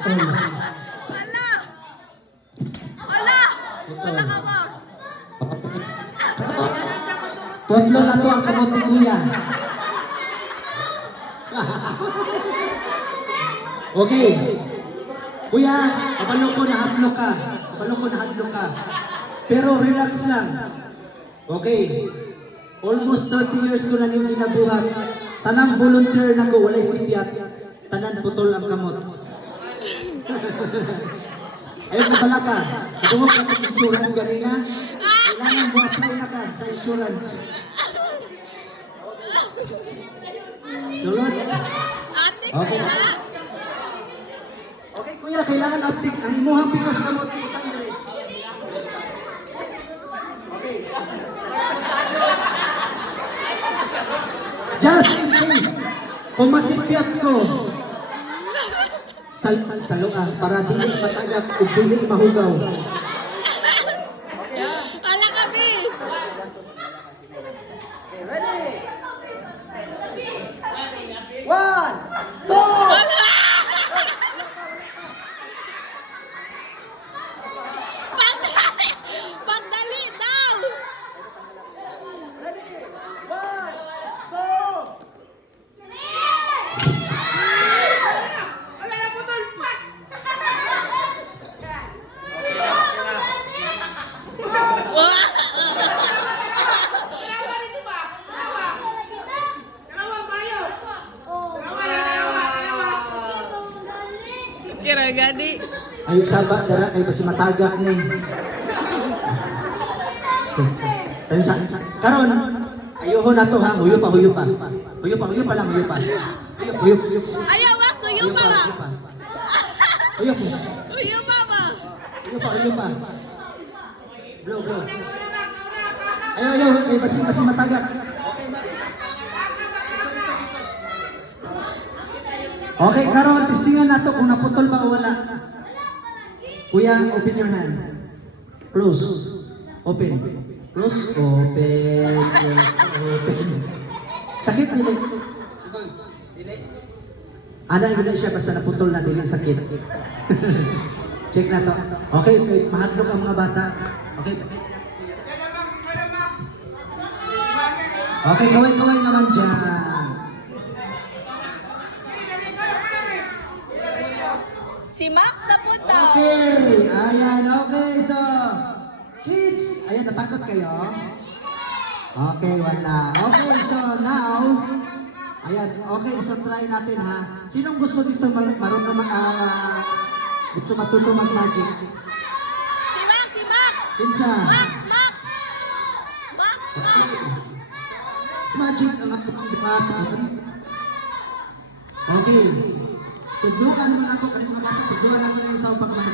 Putol. Wala! Wala! Wala ka ba? Putlo na to ang kamot ni Kuya. Okay. Kuya, kabalo ko na hadlok ka. Kabalo ko na hadlok ka. Pero relax lang. Okay. Almost 30 years ko na yung ginabuhat. Tanang volunteer na ko, walay sipyat. Tanan putol ang kamot. Ayun na pala ka. Katungog ka ng insurance kanina. Kailangan mo apply na ka sa insurance. Sulod. Atik Okay. na! Okay, kuya, kailangan update. Ang imuhang pikas kamot. Okay. Just in case, kung masipyat ko, saluan para dili matagak o dili mahugaw. Wala kami! Ready? 1, 2, Pagdali! Pagdali daw! ready? 1, 2. Kira gadi. Ayok saba dara kay basi matagak ni. Tensa. Karon ayuhon na to ha, huyo pa. Huyo pa lang, huyo pa. Huyo. Ayaw, Max! Uyo pa ba? Huyo pa. Uyo pa ba? Huyo pa. Bro. Ayaw, kay basi matagak. Okay, karon testingan nato kung naputol ba o wala. Kuya, open your hand. Close. Open. Close. Open. Yes, open. Sakit dili. Ana siya basta naputol na dili sakit. Check na to. Okay, mahadlok ang mga bata. Okay. Okay, kaway naman dyan. Si Max na po daw. Okay, ayan, okay, so, kids, ayan, natakot kayo? Okay, wala. Okay, so now, ayan, okay, so try natin ha. Sinong gusto dito marunong gusto matuto mag-magic? Si Max! Pinsa? Max! Magic ang akong bata. Okay. Tuduan mo na ako kanina mga bata, tuduan ako na yung sa pagmamahal.